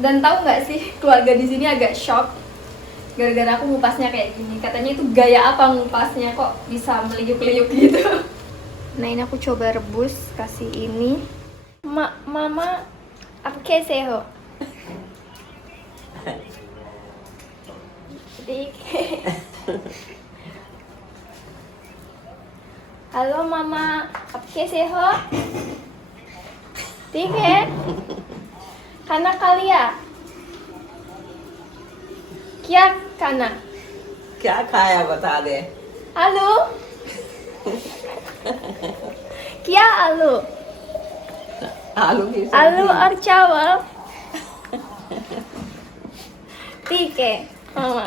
Dan tahu nggak sih, keluarga di sini agak shock gara-gara aku ngupasnya kayak gini. Katanya itu gaya apa ngupasnya kok bisa meliuk-liuk gitu. Nah ini aku coba rebus, kasih ini. Mama, apa keseho? Halo Mama, apa keseho? Tige? Kana kalian? क्या खाना? क्या खाया बता दे। आलू? क्या आलू? आलू की सब्जी। आलू और चावल? ठीक है मामा।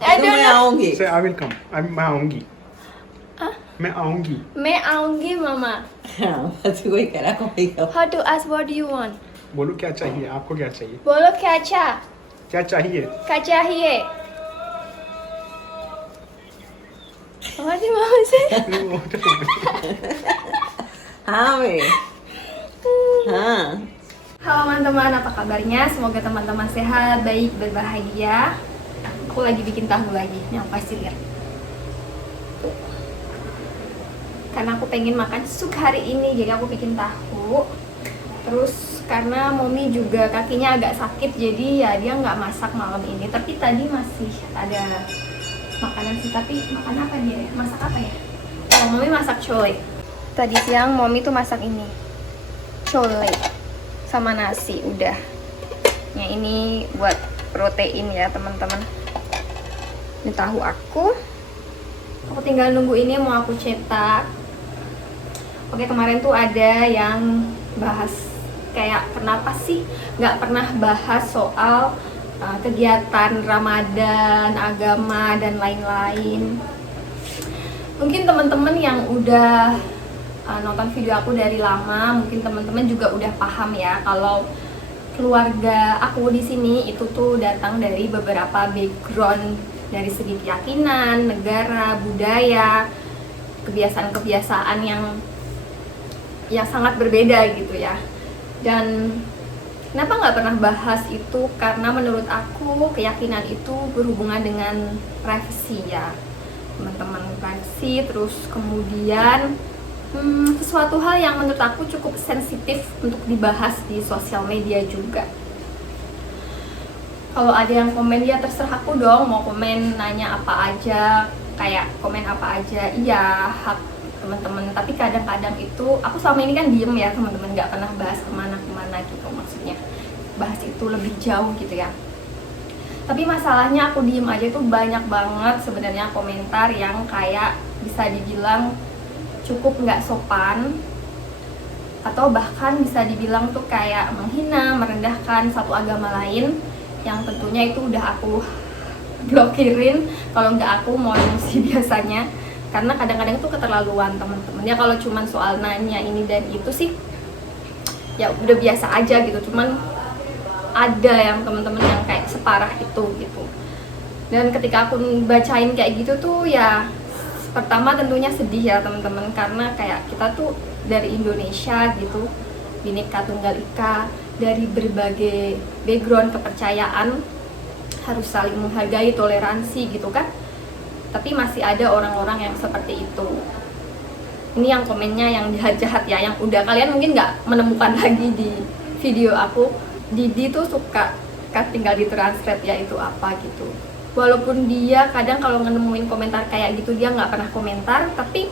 I तो don't मैं know. आऊंगी। Say I will come. मैं आऊंगी। हाँ? मैं आऊंगी। मैं आऊंगी मामा। हाँ, बस वही कह रहा वही कहो। How to ask what do you want? बोलो क्या चाहिए, आपको क्या चाहिए? बोलो क्या चा? क्या चाहिए? क्या चाहिए? Apa sih mama sih? हाँ वे। हाँ। Halo teman-teman, apa kabarnya? Semoga teman-teman sehat, baik, berbahagia. Aku lagi bikin tahu lagi, yang pasti lihat. Tuh. Karena aku pengen makan sup hari ini, jadi aku bikin tahu. Terus karena Mommy juga kakinya agak sakit, jadi ya dia nggak masak malam ini. Tapi tadi masih ada makanan sih, tapi makan apa dia ya? Masak apa ya? Oh, Mommy masak cole. Tadi siang Mommy tuh masak ini, cole sama nasi udah. Ya ini buat protein ya teman-teman. Ini tahu aku. Aku tinggal nunggu ini mau aku cetak. Oke, kemarin tuh ada yang bahas kayak kenapa sih nggak pernah bahas soal kegiatan Ramadan, agama dan lain-lain. Mungkin teman-teman yang udah nonton video aku dari lama, mungkin teman-teman juga udah paham ya kalau keluarga aku di sini itu tuh datang dari beberapa background dari segi keyakinan, negara, budaya, kebiasaan-kebiasaan yang sangat berbeda gitu ya. Dan kenapa nggak pernah bahas itu? Karena menurut aku keyakinan itu berhubungan dengan privacy ya teman-teman, privacy. Terus kemudian sesuatu hal yang menurut aku cukup sensitif untuk dibahas di sosial media juga. Kalau ada yang komen, ya terserah aku dong mau komen, nanya apa aja, kayak komen apa aja, iya hak teman-teman. Tapi kadang-kadang itu aku selama ini kan diem ya teman-teman, nggak pernah bahas kemana-kemana gitu, maksudnya bahas itu lebih jauh gitu ya. Tapi masalahnya aku diem aja itu banyak banget sebenarnya komentar yang kayak bisa dibilang cukup nggak sopan, atau bahkan bisa dibilang tuh kayak menghina, merendahkan satu agama lain, yang tentunya itu udah aku blokirin. Kalau nggak aku mau emosi biasanya, karena kadang-kadang itu keterlaluan teman-teman ya. Kalau cuman soal nanya ini dan itu sih ya udah biasa aja gitu, cuman ada yang teman-teman yang kayak separah itu gitu. Dan ketika aku bacain kayak gitu tuh ya pertama tentunya sedih ya teman-teman, karena kayak kita tuh dari Indonesia gitu, Bhinneka Tunggal Ika, dari berbagai background kepercayaan, harus saling menghargai, toleransi gitu kan. Tapi masih ada orang-orang yang seperti itu. Ini yang komennya yang jahat-jahat ya, yang udah kalian mungkin nggak menemukan lagi di video aku. Didi tuh suka kan tinggal ditranslate ya itu apa gitu. Walaupun dia kadang kalau nemuin komentar kayak gitu dia nggak pernah komentar, tapi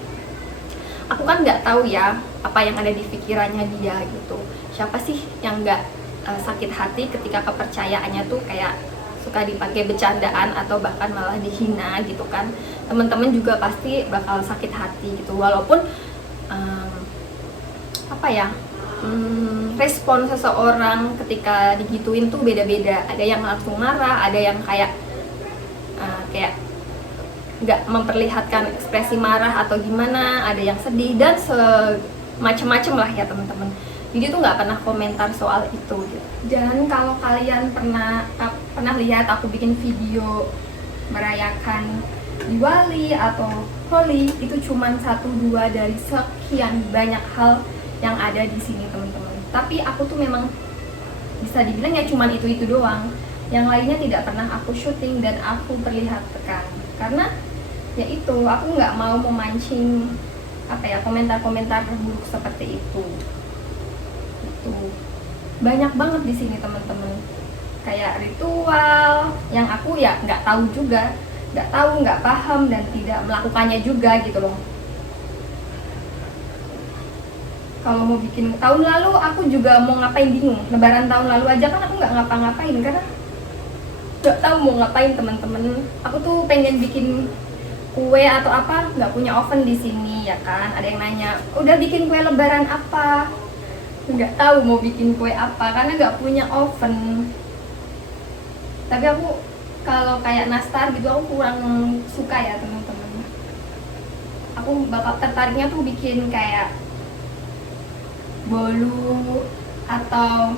aku kan nggak tahu ya apa yang ada di pikirannya dia gitu. Siapa sih yang nggak sakit hati ketika kepercayaannya tuh kayak suka dipakai bercandaan atau bahkan malah dihina gitu kan. Teman-teman juga pasti bakal sakit hati gitu, walaupun respon seseorang ketika digituin tuh beda-beda. Ada yang langsung marah, ada yang kayak nggak memperlihatkan ekspresi marah atau gimana, ada yang sedih dan semacam-macam lah ya teman-teman. Jadi tuh nggak pernah komentar soal itu gitu. Dan kalau kalian pernah lihat aku bikin video merayakan Diwali atau Holi, itu cuman 1-2 dari sekian banyak hal yang ada di sini teman-teman. Tapi aku tuh memang bisa dibilang ya cuman itu doang. Yang lainnya tidak pernah aku syuting dan aku perlihatkan, karena ya itu aku nggak mau memancing komentar-komentar buruk seperti itu. Banyak banget di sini teman-teman, kayak ritual yang aku ya nggak tahu juga, nggak paham dan tidak melakukannya juga gitu loh. Kalau mau bikin tahun lalu aku juga mau ngapain bingung. Lebaran tahun lalu aja kan aku nggak ngapa-ngapain karena nggak tahu mau ngapain teman-teman. Aku tuh pengen bikin kue atau apa, nggak punya oven di sini ya kan. Ada yang nanya, udah bikin kue lebaran apa? Nggak tahu mau bikin kue apa karena nggak punya oven. Tapi aku kalau kayak nastar gitu aku kurang suka ya teman-teman. Aku bakal tertariknya tuh bikin kayak bolu atau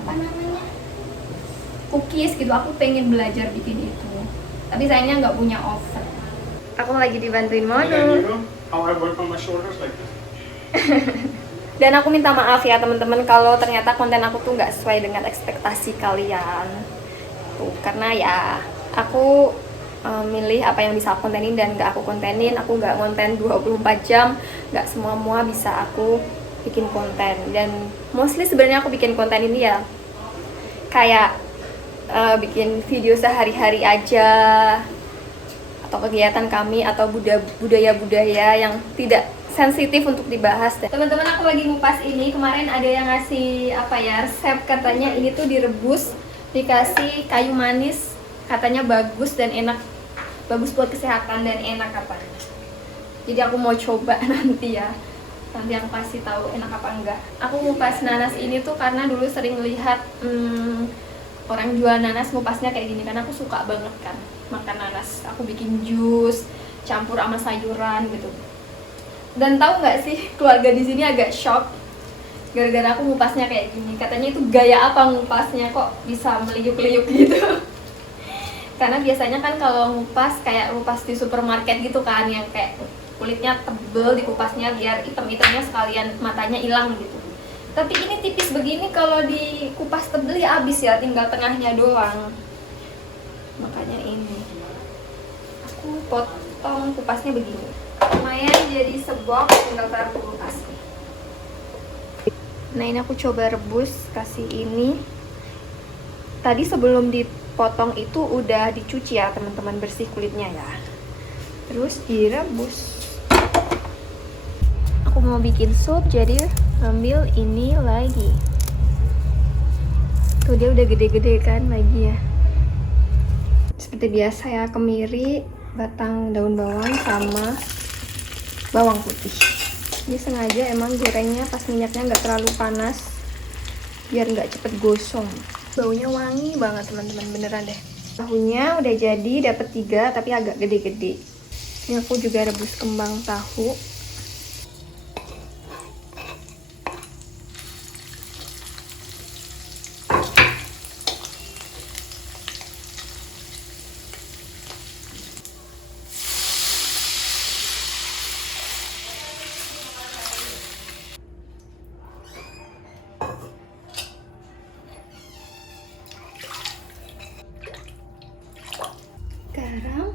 apa namanya, cookies gitu. Aku pengen belajar bikin itu, tapi sayangnya nggak punya oven. Aku lagi dibantuin And then you Monu. know how I work on my shoulders like this. Dan aku minta maaf ya teman-teman kalau ternyata konten aku tuh nggak sesuai dengan ekspektasi kalian tuh, karena ya aku milih apa yang bisa aku kontenin dan nggak aku kontenin. Aku nggak konten 24 jam, nggak semua bisa aku bikin konten. Dan mostly sebenarnya aku bikin konten ini ya kayak bikin video sehari-hari aja, atau kegiatan kami, atau budaya-budaya yang tidak sensitif untuk dibahas. Teman-teman, aku lagi ngupas ini. Kemarin ada yang ngasih resep, katanya ini tuh direbus dikasih kayu manis, katanya bagus dan enak, bagus buat kesehatan dan enak katanya. Jadi aku mau coba nanti ya. Nanti aku kasih tahu enak apa enggak. Aku ngupas nanas ini tuh karena dulu sering lihat orang jual nanas ngupasnya kayak gini, karena aku suka banget kan makan nanas. Aku bikin jus campur sama sayuran gitu. Dan tahu nggak sih, keluarga di sini agak shock gara-gara aku ngupasnya kayak gini. Katanya itu gaya apa ngupasnya kok bisa meliuk-liuk gitu. Karena biasanya kan kalau ngupas kayak ngupas di supermarket gitu kan, yang kayak kulitnya tebel dikupasnya biar item-itemnya sekalian matanya hilang gitu. Tapi ini tipis begini, kalau dikupas tebel ya habis ya, tinggal tengahnya doang. Makanya ini aku potong kupasnya begini. Lumayan jadi sebok, tinggal taruh kulkas. Nah ini aku coba rebus, kasih ini. Tadi sebelum dipotong itu udah dicuci ya teman-teman, bersih kulitnya ya. Terus direbus. Aku mau bikin sup, jadi ambil ini lagi. Tuh dia udah gede-gede kan lagi ya. Seperti biasa ya, kemiri, batang daun bawang sama bawang putih. Ini sengaja emang gorengnya pas minyaknya nggak terlalu panas biar nggak cepet gosong. Baunya wangi banget teman-teman, beneran deh. Tahunya udah jadi, dapet 3 tapi agak gede-gede. Ini aku juga rebus kembang tahu. Garam.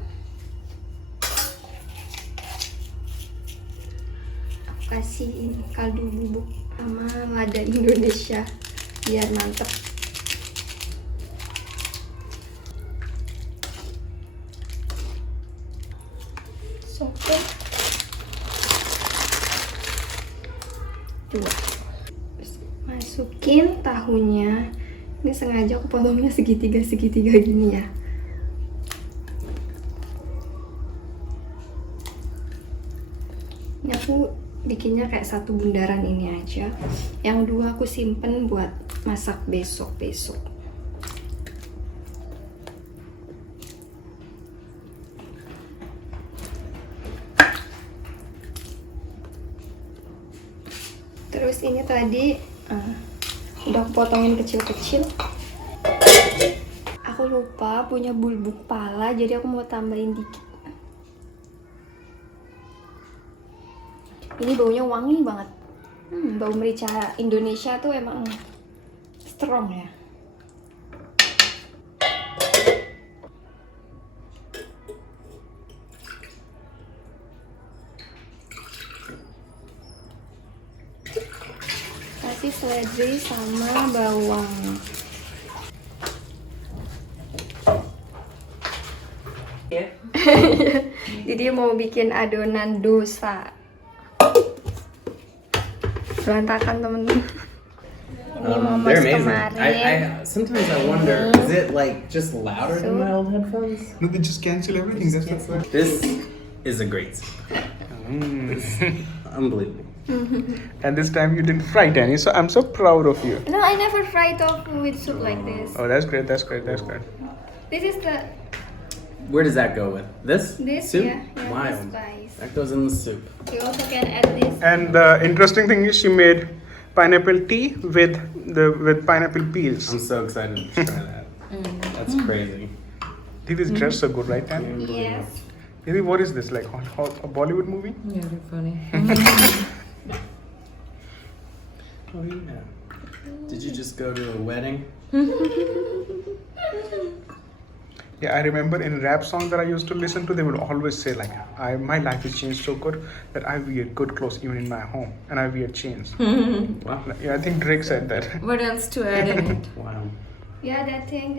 Aku kasih ini kaldu bubuk sama lada Indonesia biar mantep. Oke. Coba masukin tahunya. Ini sengaja aku potongnya segitiga gini ya. Ini aku bikinnya kayak 1 bundaran ini aja. Yang 2 aku simpen buat masak besok-besok. Terus ini tadi udah aku potongin kecil-kecil. Aku lupa punya bulbuk pala, jadi aku mau tambahin dikit. Ini baunya wangi banget. Bau merica Indonesia tuh emang strong ya. Kasih seledri sama bawang. Jadi mau bikin adonan dosa. Berantakan temen-temen. Ini momen They're amazing. kemarin. I sometimes I wonder, is it like just louder than my old headphones? No, they just cancel everything. That's why. This is a great song. Unbelievable. And this time you didn't fry Danny, so I'm so proud of you. No, I never fry tofu with soup like this. Oh, that's great. That's great. That's great. This is the Where does that go with? This? soup? yeah, this Wild. spice. That goes in the soup. You also can add this. And the interesting thing is she made pineapple tea with pineapple peels. I'm so excited to try that. That's crazy. This is dressed so good, right, Danny? Yes. Maybe what is this like? A Bollywood movie? Yeah, they're funny. Oh yeah. Did you just go to a wedding? Yeah, I remember in rap song that I used to listen to, they would always say like, my life has changed so good that I wear good clothes even in my home, and I wear chains. Wow. Yeah, I think Drake said that. What else to add in it? Wow. Yeah, that thing.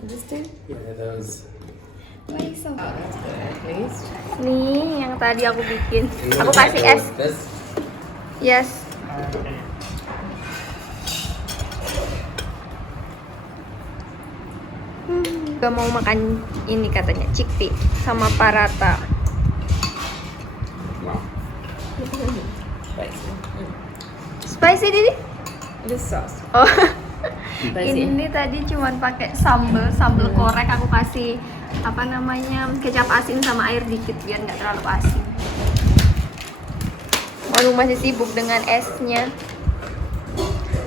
This thing? Yeah, those. Why is so good? That's good at least. Nih, yang tadi aku bikin. Aku kasih es. This. Yes. Gak mau makan ini katanya, chickpea sama paratha. Wow. Spicy. Spicy Didi? This sauce. Oh. Spicy. Ini tadi cuman pakai sambal korek, aku kasih apa namanya kecap asin sama air dikit biar nggak terlalu asin. Waduh, masih sibuk dengan esnya.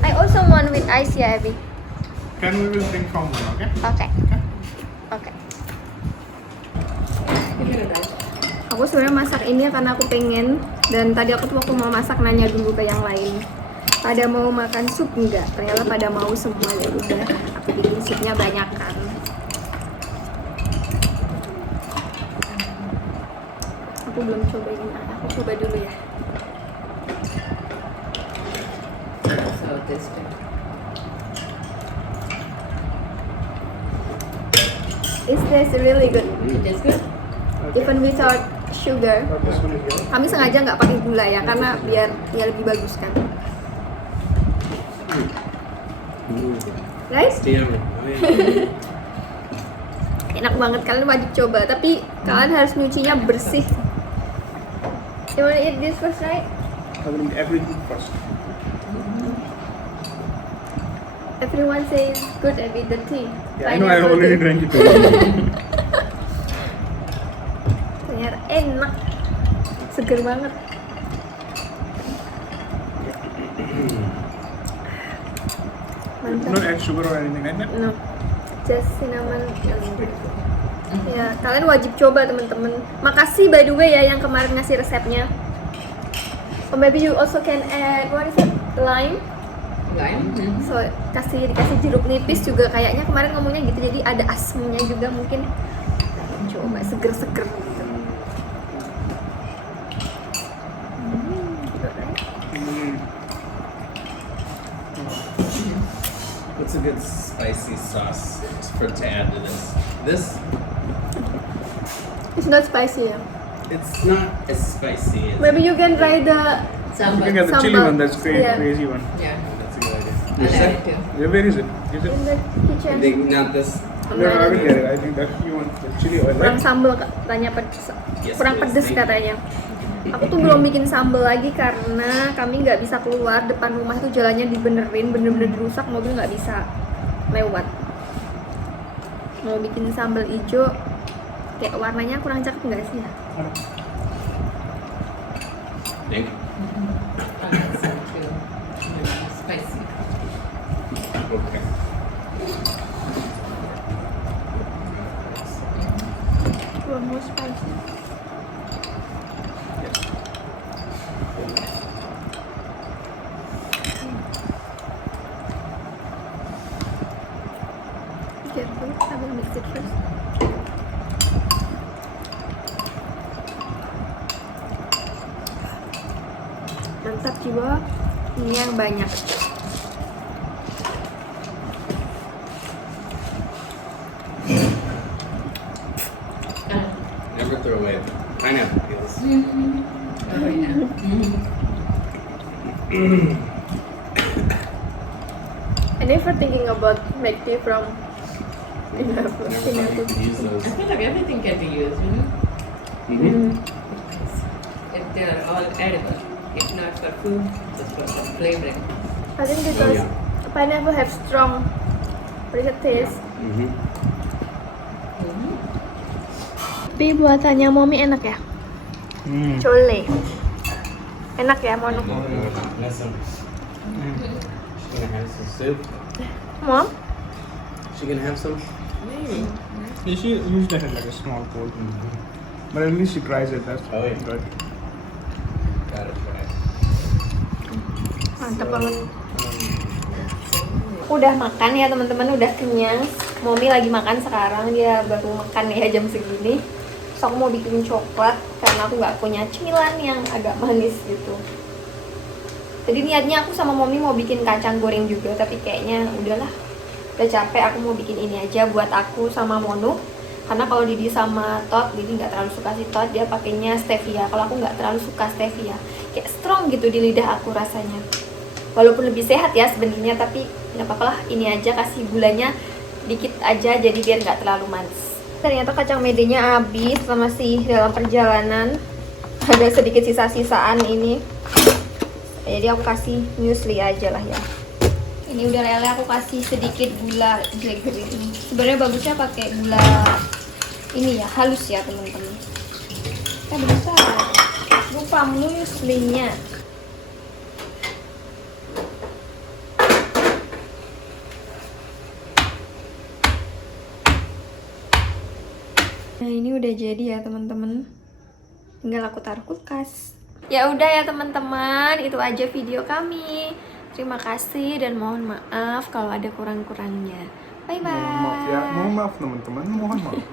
I also want with ice ya, Abby. Can we will drink from one, okay? Oke. Aku sebenarnya masak ini karena aku pengen, dan tadi aku tuh waktu mau masak nanya dulu ke yang lain. Pada mau makan sup enggak? Ternyata pada mau semua, ya udah. Aku bikin supnya banyak kan. Aku belum coba ini, aku coba dulu ya. So this thing. It tastes really good, It is good. even without sugar. This one is yours. Kami sengaja nggak pakai gula ya, karena biar lebih bagus kan. Guys, Damn. enak banget, kalian wajib coba. Tapi kalian harus nyucinya bersih. You wanna eat this first, right? I will eat everything first. Everyone says good at the tea. Yeah, I know I already drank it. Ternyata enak, seger banget. Mantap. No add sugar or anything, right? No, just cinnamon. Ya, kalian wajib coba teman-teman. Makasih by the way ya yang kemarin ngasih resepnya. Or maybe you also can add what is it? Lime. Lime. So dikasih jeruk nipis juga, kayaknya kemarin ngomongnya gitu, jadi ada asamnya juga mungkin. Coba seger-seger gitu. What's a good spicy sauce to add to this? This, It's not spicy ya. it's not as spicy as. Maybe you can try the You Sambal. can get the chili Sambal. one, that's great, Yeah. crazy one. Yeah. That's a good idea. I like it too. Yeah, where is it? Is it? in the kitchen. I think not this. No, I will get it. I think that you want the chili oil, Kurang right? sambal katanya pedes. Yes, Kurang please. pedes katanya. Aku tuh belum bikin sambal lagi karena kami nggak bisa keluar, depan rumah tuh jalannya dibenerin, bener-bener dirusak, mobil nggak bisa lewat. Mau bikin sambal ijo, kayak warnanya kurang cakep nggak sih ya? Think. I like some too. Spicy. Okay. More spicy. careful, I will mix it first. Mantap jiwa. Ini yang banyak. Never throw away pineapple peels. Oh, yeah. I never thinking about make tea from Never thought you could use those. I feel like everything can be used, you know? Mm-hmm. If they are all edible. If not for food, just for the flavoring. I think Oh, because yeah. pineapple have strong what is it, taste. Mm-hmm. Tapi buatannya mommy enak ya? Chole. Enak ya, Mono? That's some. She gonna have some soup. Mom? She gonna have some. Maybe. Yeah, she usually has like a small bowl. But at least she tries it. That's Oh, yeah. good. Gotta try. Mantap banget. Udah makan ya teman-teman, udah kenyang. Mommy lagi makan sekarang, dia baru makan ya jam segini. So aku mau bikin coklat karena aku nggak punya cemilan yang agak manis gitu. Jadi niatnya aku sama Mommy mau bikin kacang goreng juga, tapi kayaknya udahlah, udah capek. Aku mau bikin ini aja buat aku sama Mono. Karena kalau Didi sama Tot, Didi nggak terlalu suka si Tot, dia pakainya stevia. Kalau aku nggak terlalu suka stevia, kayak strong gitu di lidah aku rasanya. Walaupun lebih sehat ya sebenarnya, tapi nggak apa-apa lah. Ini aja kasih gulanya dikit aja, jadi biar nggak terlalu manis. Ternyata kacang medenya habis, masih dalam perjalanan. Ada sedikit sisa-sisaan ini. Jadi aku kasih muesli aja lah ya. Ini udah lele, aku kasih sedikit gula jaggery ini. Sebenarnya bagusnya pakai gula ini ya, halus ya teman-teman. Bisa lupa mueslinya. Nah ini udah jadi ya teman-teman. Tinggal aku taruh kulkas. Ya udah ya teman-teman, itu aja video kami. Terima kasih dan mohon maaf kalau ada kurang-kurangnya. Bye bye. Mohon maaf ya, mohon maaf teman-teman, mohon maaf.